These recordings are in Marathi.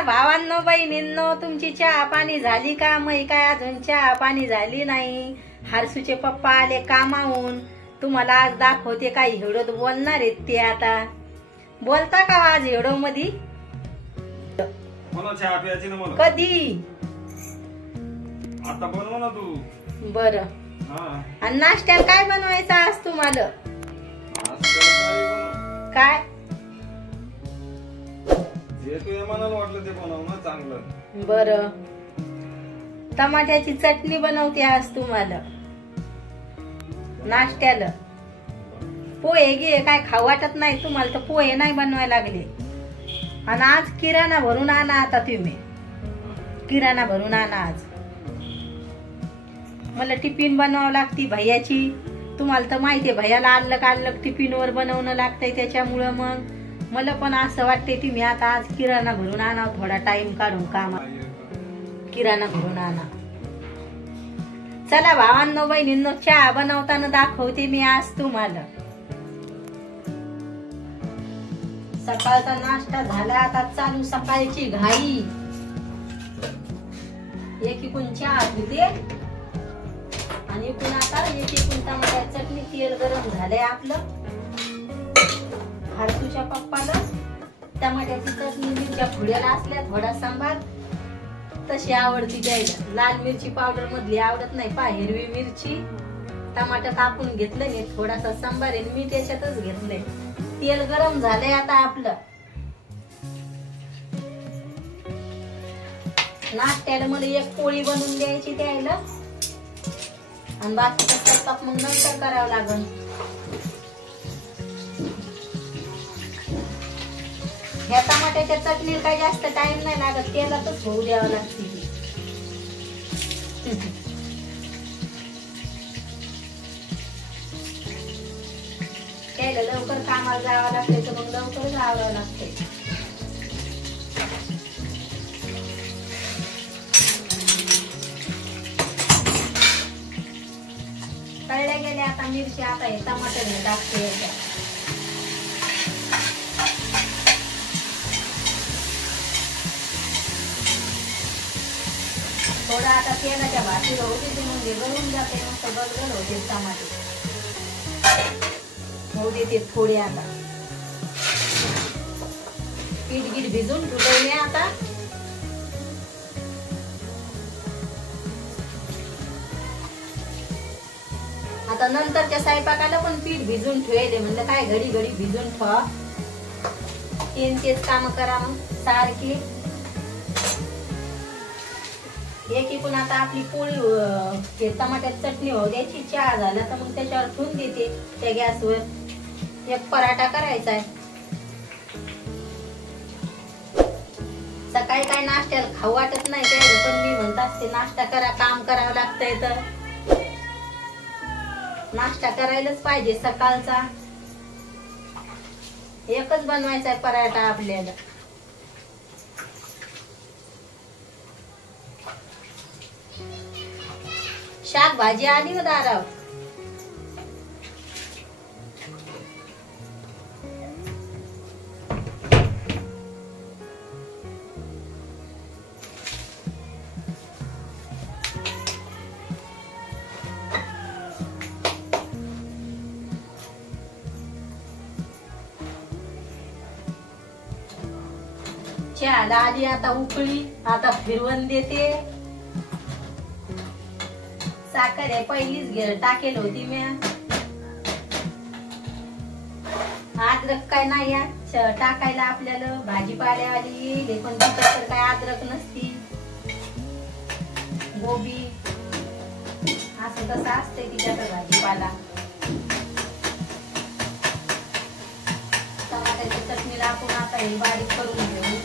नमस्कार भावांनो बहिणींनो, तुमची चहा पाणी झाली का? मी काय अजून चहा पाणी झाली नाही. हर्षूचे पप्पा आले कामाहून. तुम्हाला आज दाखवते काही हिडोत बोलणार आहेत ते. आता बोलता का आज हिडो मध्ये? चहा प्यायची ना मला. कधी? आता बनव ना तू. बरं. आणि नाश्त्याला काय बनवायचं आज तुम्हाला? काय जे तुझ्या मनाला वाटलं ते बनव ना चांगलं. बरं. टमाट्याची चटणी बनवते आज तुम्हाला नाश्त्याला. पोहे घे, काय खाऊ वाटत नाही तुम्हाला तर पोहे नाही बनवायला लागले. आणि आज किराणा भरून आणा. आता तुम्ही किराणा भरून आणा आज. मला टिफिन बनवावं लागती भैयाची. तुम्हाला तर माहितीये भैयाला अलग टिफिनवर बनवणं लागतंय. त्याच्यामुळं मग मला पण असं वाटतंय तुम्ही आता आज किराणा भरून आणा. थोडा टाइम काढून काम किराणा भरून आणा. चला भावांनो बहिणींनो, चहा बनवताना दाखवते मी आज तुम्हाला. सकाळचा नाश्ता झाला. आता चालू सकाळची घाई. एकीकून चहा पिते आणि इकडून आता एकीकून टमाट्याची चटणी. तेल गरम झालंय आपलं. हर्षूच्या पप्पाला टमाट्याची चटणी मिरच्या फुड्याला असल्या थोडा सांबार तशी आवडती द्यायला. लाल मिरची पावडर मधली आवडत नाही. हिरवी मिरची टमाटर कापून घेतलं नाही. थोडासा सांबार आहे मी त्याच्यातच घेतलंय. तेल गरम झालंय आता आपलं. नाश्त्याला मला एक पोळी बनवून द्यायची द्यायला. आणि बाकीचा स्वयंपाक मग नंतर करावं लागल. ह्या टमाट्याच्या चटणीला काही जास्त टाइम नाही लागत. तेलातच होऊ द्यावं लागते. त्याला लवकर कामाला जावं लागते तर मग लवकर जावं लागते. तळल्या गेल्या आता मिरची. आता हे टमाटर टाकते याच्यात. थोडा आता तेलाच्या भाजीला होते म्हणजे गळून जाते. मस्त बदल होते टमाटे. होऊ देते थोडे. आता पीठ गीठ भिजून ठेवले. आता नंतरच्या स्वयंपाकाला पण पीठ भिजून ठेवले. म्हणलं काय घडी भिजून ठेवा. तेच काम करा मग सारखी. एकीकून आता आपली पोळी टमाट्याची चटणी होऊ द्यायची. चहा झाला तर मग त्याच्यावर ठेवून देते त्या गॅसवर. एक पराठा करायचा आहे. सकाळी काय नाश्त्याला खाऊ वाटत नाही त्याला पण मी म्हणत असते नाश्ता करा. काम करावं लागतंय तर नाश्ता करायलाच पाहिजे. सकाळचा एकच बनवायचा आहे पराठा आपल्याला. शाकभाजी आली हो दारावर. चहाला आली आता उकळी. आता फिरवून देते. साखर आहे पहिलीच टाकेल होती मी. अद्रक काय नाही टाकायला आपल्याला. भाजीपाल्यावाली येईल पण तिच्याकडे काय अद्रक नसती. गोबी असं तसं असतंय तिच्याकडे भाजीपाला. टमाट्याच्या चटणीला आपण आता हे बारीक करून घेऊ.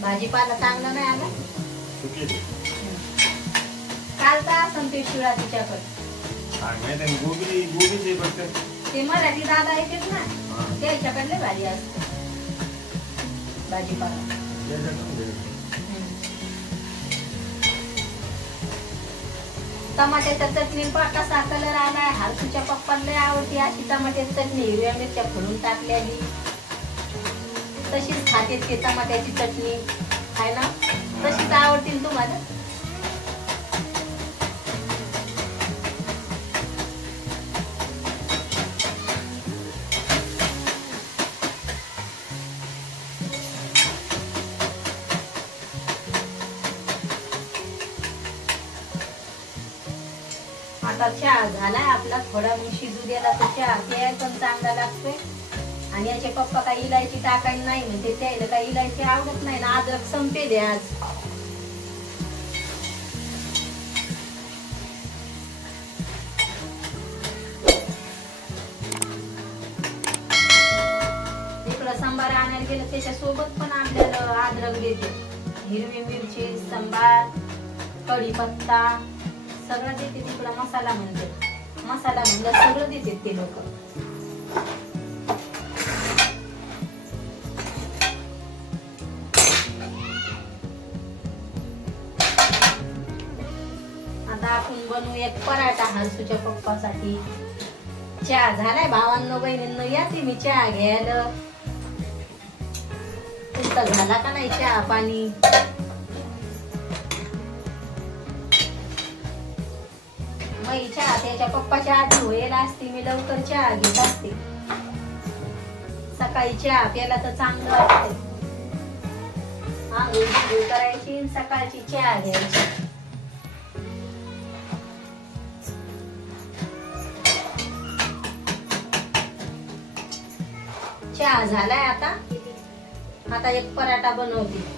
भाजीपाला चांगला नाही आला. कालचा असं ते शिळा तिच्याकडे. ते मराठी दादा येतात ना त्याच्याकडले भाजी असते भाजीपाला. टमाट्याच्या चटणी कसा कलर आलाय. हर्षूच्या पप्पाला लय आवडते अशी टमाट्याची चटणी, हिरव्या मिरच्या फोडून टाकलेली. तशीच खाते ते टमाट्याची चटणी आहे ना, तशीच आवडतील तुम्हाला. आता चहा झालाय आपला, थोडा मी शिजू द्यायला तर चहा ते पण चांगला लागतोय. आणि याचे पप्पा काही इलायची टाकायला नाही म्हणजे त्याला काही इलायची आवडत नाही ना. अद्रक संपेल आज. इकडं सांबार आणायला गेलं त्याच्यासोबत पण आपल्याला अद्रक देते. हिरवी मिरची, सांबार, कढीपत्ता सगळं देते. तिकडं मसाला म्हणते, मसाला म्हणलं सगळं देते ते लोक. आता आपण बनवू एक पराठा हर्षूच्या पप्पासाठी. चहा झालाय भावांनो बहिणींनो, या तुम्ही चहा घ्यायला. तुमचा झाला का नाही चहा पाणी? चहा त्याच्या पप्पाच्या आधी व्हायला असते, मी लवकर चहा घेत असते. सकाळी चहा प्यायला तर चांगलं वाटतं. आंघोळ करायची, सकाळची चहा घ्यायची. चहा झालाय आता. आता एक पराठा बनवते.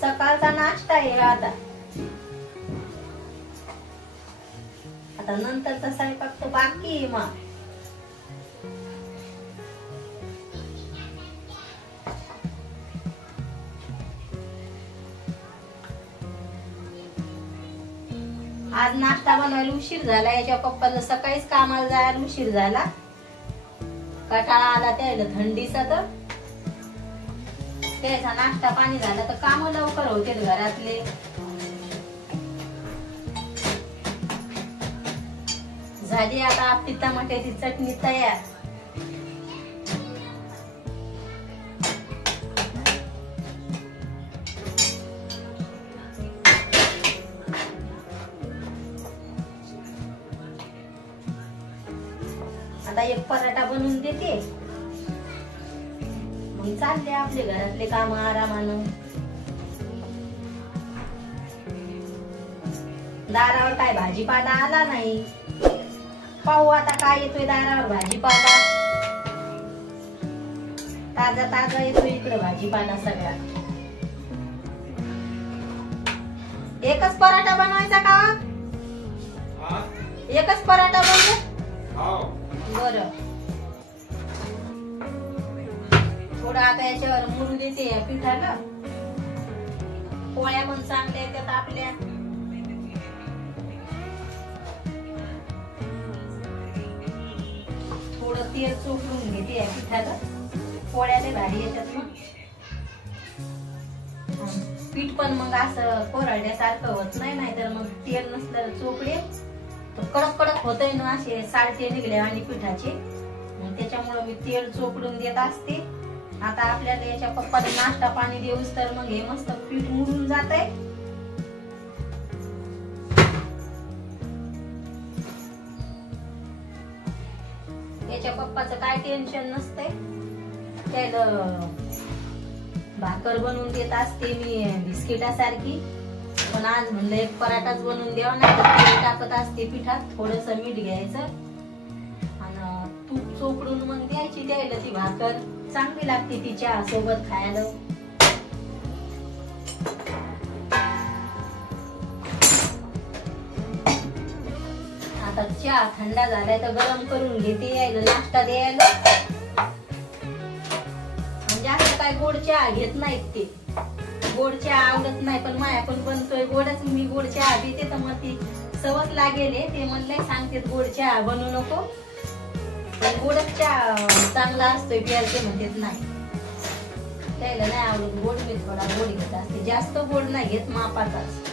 सकाळचा नाश्ता आहे आता. आता नंतरचा स्वयंपाक तर बाकी आहे. मग आज नाश्ता बनवायला उशीर झाला. याच्या पप्पाला सकाळीच कामाला जायला उशीर झाला. कटाळा आला त्याला थंडीचा, तर त्याचा नाश्ता पाणी झाला तर काम लवकर होते घरातले. झाली आता आपली टमाट्याची चटणी तयार. आता एक पराठा बनवून देते, मग चालले आपले घरातले काम आरामानं. दारावर काय भाजीपाला आला नाही, पाहू आता काय येतोय दारावर भाजीपाला. ताजा ताजा येतोय इकडे भाजीपाला सगळा. एकच पराठा बनवायचा का? एकच पराठा बनवू? बरं, थोडं आता याच्यावर मुरू देते या पिठाला. पोळ्या पण चांगल्या येतात आपल्या. थोडं तेल चोपडून घेते या पिठाला. पोळ्याला भारी येतात मग. पीठ पण मग असं कोरड्यासारखं होत नाही, नाहीतर मग तेल नसलं चोपडे तर कडक कडक होतय ना, असे सालटे निघले आणि पिठाचे. मग त्याच्यामुळे मी तेल चोपडून देत असते. आता आपल्याला याच्या पप्पाला नाश्ता पाणी देऊस तर मग हे मस्त पीठ मुरून जात आहे. याच्या पप्पाचं काय टेन्शन नसतंय. त्याला भाकर बनवून देत असते मी बिस्किटासारखी. पण आज म्हणलं एक पराठाच बनवून द्यावा, नाही तर तेल टाकत असते पिठात. थोडस मीठ घ्यायचं आणि तूप चोपडून मग द्यायची द्यायला ती भाकर. चांगली लागते ती चहा सोबत खायला. आता चहा थंडा झालाय तर गरम करून घेते यायला नाश्ता द्यायला. म्हणजे असं काय गोड चहा घेत नाहीत ते. गोड चहा आवडत नाही, पण माया पण बनतोय गोडच. मी गोड चहा पिते तर मग ती सवच लागेल. ते म्हणले सांगते गोड चहा बनवू नको, पण गोडच चहा चांगला असतोय प्यायचे म्हणतात. नाही त्याला नाही आवडत गोड. मी थोडा गोड घेत असते, जास्त गोड नाही घेत, मापाचाच.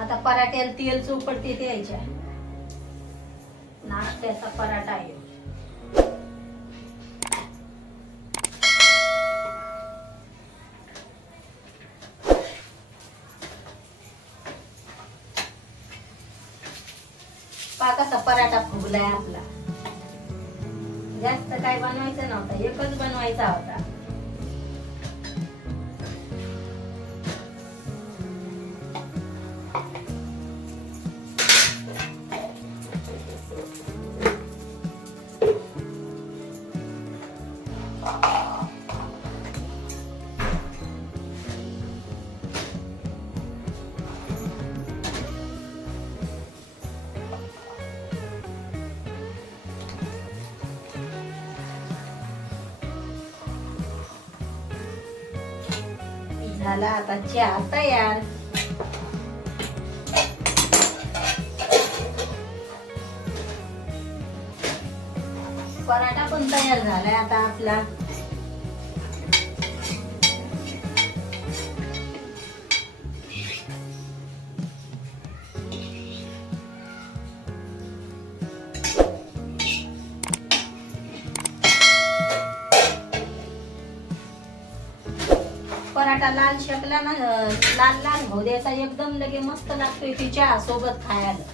आता पराठ्याला तेल चोपडते द्यायच्या. नाश्त्याचा पराठा आहे. पाकाचा पराठा फुगलाय आपला. जास्त काय बनवायचं नव्हतं, एकच बनवायचा होता. झाला आता चहा तयार. पराठा पण तयार झालाय आता आपला. पराठा लाल शकला ना, लाल लाल होऊ द्यायचा एकदम, लगे मस्त लागतोय ती चहा सोबत खायला.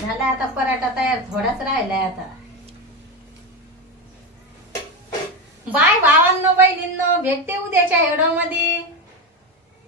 झाला आता पराठा तयार, थोडाच राहिलाय आता. बाय भावांनो बहिणींनो, भेटते उद्याच्या व्हिडिओ मध्ये.